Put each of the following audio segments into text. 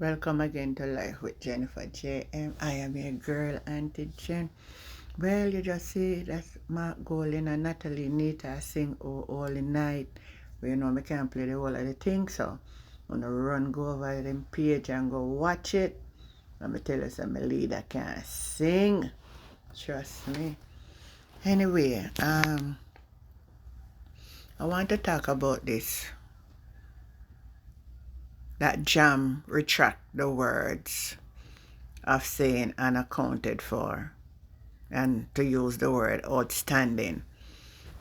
Welcome again to Life with Jennifer JM. I am your girl, Auntie Jen. Well, you just see that's Mark Golding and Natalie Nita sing all the night. But you know, I can't play the whole of the thing, so I'm gonna go over them page and go watch it. Let me tell you, some leader can't sing. Trust me. Anyway, I want to talk about this. That JAMP retract the words of saying unaccounted for and to use the word outstanding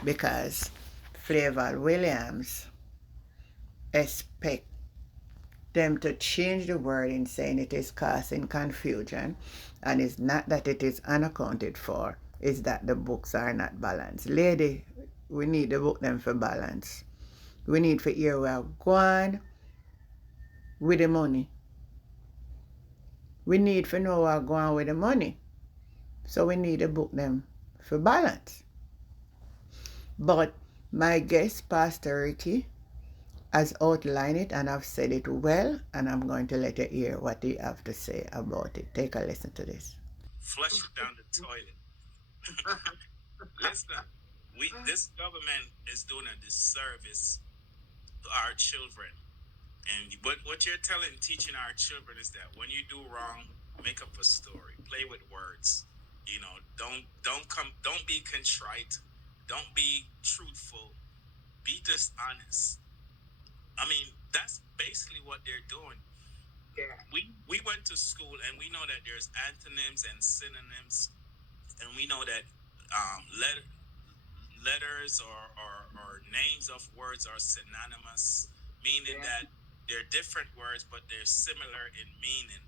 because Flavor Williams expect them to change the wording saying it is causing confusion, and it's not that it is unaccounted for, it's that the books are not balanced. Lady, we need to book them for balance. We need for hear we are going with the money. We need for know we are going with the money. So we need to book them for balance. But my guest, Pastor Ricky, has outlined it and I've said it well, and I'm going to let you hear what he have to say about it. Take a listen to this. Flush it down the toilet. Listen, this government is doing a disservice to our children. And what you're teaching our children is that when you do wrong, make up a story, play with words. You know, don't be contrite, don't be truthful, be dishonest. I mean, that's basically what they're doing. Yeah. We went to school and we know that there's antonyms and synonyms, and we know that letters or names of words are synonymous, meaning that they're different words but they're similar in meaning.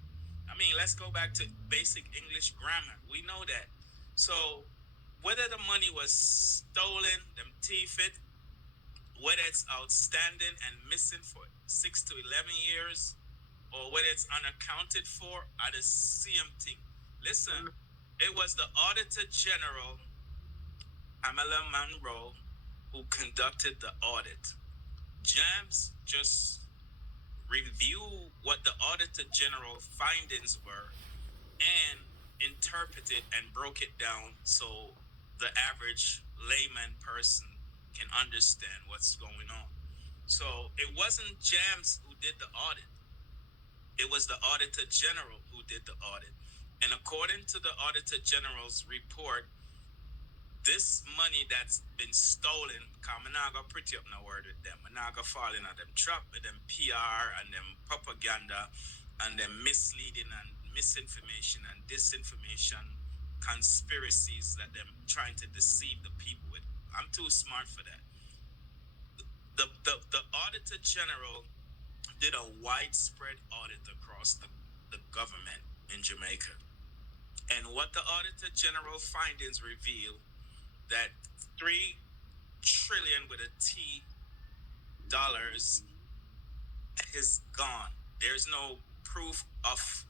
I mean, let's go back to basic English grammar. We know that. So whether the money was stolen, them thief it, whether it's outstanding and missing for 6 to 11 years, or whether it's unaccounted for, are the same thing. Listen, it was the Auditor General, Pamela Monroe, who conducted the audit. JAMS just review what the Auditor General findings were and interpreted and broke it down so the average layman person can understand what's going on. So it wasn't JAMS who did the audit. It was the Auditor General who did the audit. And according to the Auditor General's report, this money that's been stolen, I'm not gonna pretty up no word with them. I'm not gonna fall in them trap with them PR and them propaganda and them misleading and misinformation and disinformation conspiracies that them trying to deceive the people with. I'm too smart for that. The Auditor General did a widespread audit across the government in Jamaica. And what the Auditor General findings reveal that 3 trillion with a T dollars is gone. There's no proof of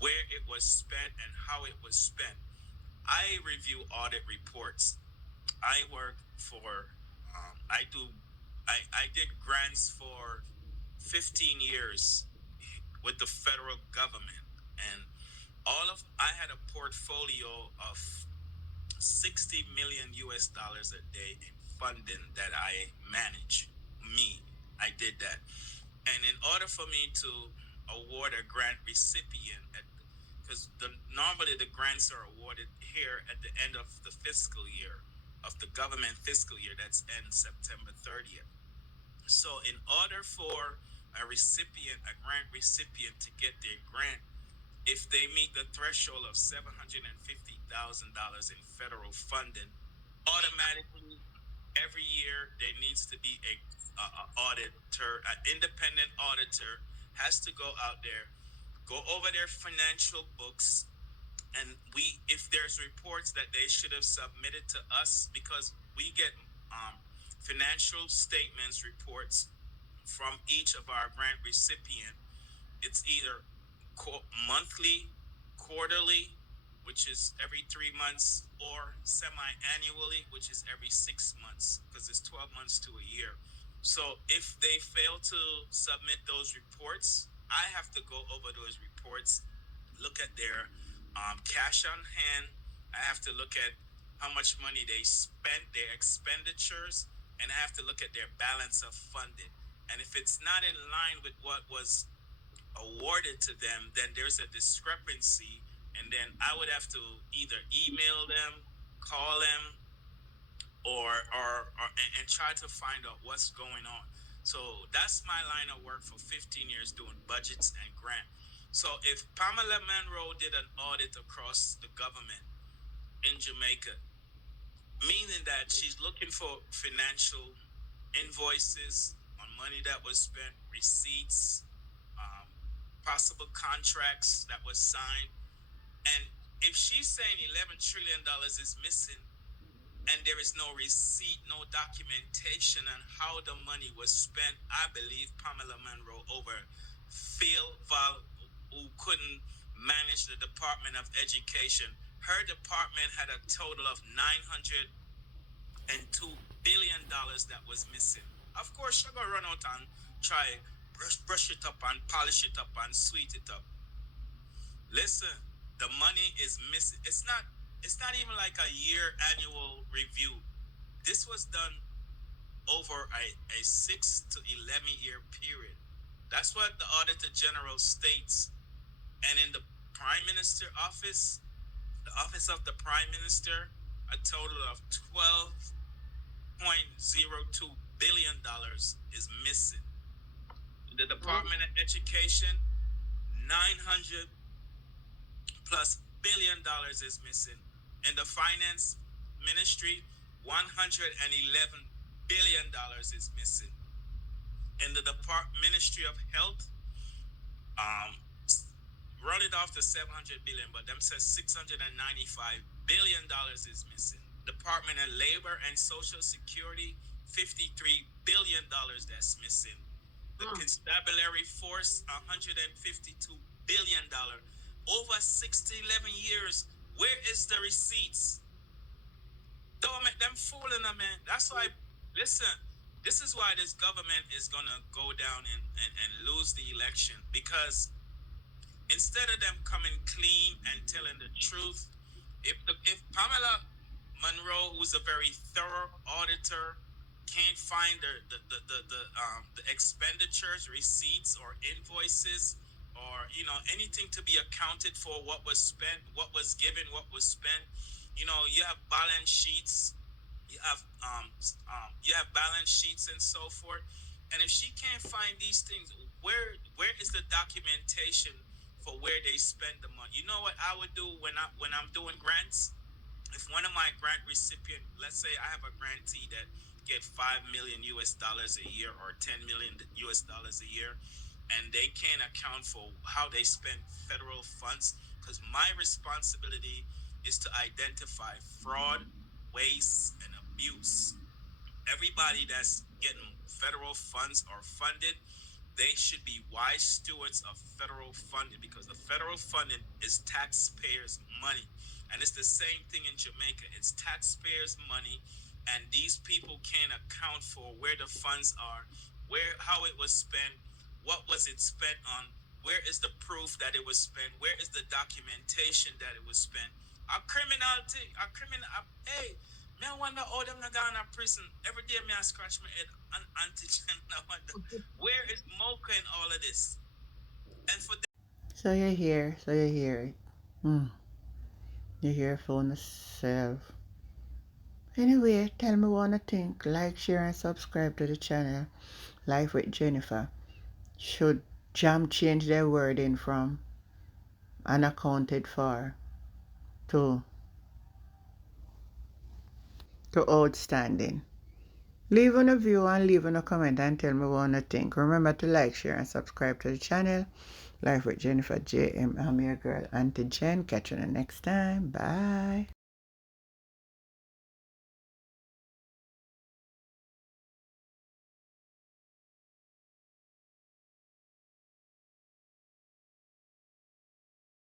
where it was spent and how it was spent. I review audit reports. I work for, I did grants for 15 years with the federal government. And I had a portfolio of 60 million US dollars a day in funding that I manage. I did that. And in order for me to award a grant recipient, because normally the grants are awarded here at the end of the fiscal year, of the government fiscal year, that's end September 30th. So in order for a grant recipient to get their grant, if they meet the threshold of $750,000 in federal funding, automatically every year there needs to be a auditor, an independent auditor has to go out there, go over their financial books, and if there's reports that they should have submitted to us, because we get financial statements reports from each of our grant recipient. It's either monthly, quarterly, which is every 3 months, or semi-annually, which is every 6 months, because it's 12 months to a year. So if they fail to submit those reports, I have to go over those reports, look at their cash on hand. I have to look at how much money they spent, their expenditures, and I have to look at their balance of funding. And if it's not in line with what was awarded to them, then there's a discrepancy. And then I would have to either email them, call them, or and try to find out what's going on. So that's my line of work for 15 years, doing budgets and grant. So if Pamela Monroe did an audit across the government in Jamaica, meaning that she's looking for financial invoices on money that was spent, receipts, um, possible contracts that was signed, and if she's saying $11 trillion is missing, and there is no receipt, no documentation on how the money was spent, I believe Pamela Monroe over Phil Val, who couldn't manage the Department of Education. Her department had a total of $902 billion that was missing. Of course, she's gonna run out and try brush it up and polish it up and sweet it up. Listen, the money is missing. It's not even like a year annual review. This was done over a 6 to 11 year period. That's what the Auditor General states. And in the Prime Minister office, the office of the Prime Minister, a total of $12.02 billion is missing. In the Department of Education, 900 plus $1 billion is missing. In the Finance Ministry, $111 billion is missing. In the Ministry of Health, run it off to 700 billion, but them says $695 billion is missing. Department of Labor and Social Security, $53 billion that's missing. The Constabulary Force, $152 billion. Over 11 years. Where is the receipts? Don't make them fooling them, man. That's why, listen, this is why this government is going to go down and lose the election, because instead of them coming clean and telling the truth, if Pamela Monroe, who's a very thorough auditor, can't find the expenditures, receipts, or invoices, or anything to be accounted for, what was spent, what was given, what was spent. You have balance sheets, you have balance sheets and so forth. And if she can't find these things, where is the documentation for where they spend the money? You know what I would do when I'm doing grants? If one of my grant recipient, let's say I have a grantee that get $5 million a year or $10 million a year, and they can't account for how they spend federal funds, because my responsibility is to identify fraud, waste, and abuse. Everybody that's getting federal funds or funded, they should be wise stewards of federal funding, because the federal funding is taxpayers' money. And it's the same thing in Jamaica. It's taxpayers' money, and these people can't account for where the funds are, how it was spent, what was it spent on, where is the proof that it was spent, where is the documentation that it was spent. Hey, me I wonder how them not gone to prison. Every day me I scratch my head on antigen. I wonder where is Mocha in all of this? And for So you hear it. You hear for yourself. Anyway, tell me what you think. Like, share, and subscribe to the channel. Life with Jennifer. Should JAMP change their wording from unaccounted for to outstanding? Leave on a view and leave on a comment and tell me what you think. Remember to like, share, and subscribe to the channel. Life with Jennifer JM. I'm your girl, Auntie Jen. Catch you the next time. Bye.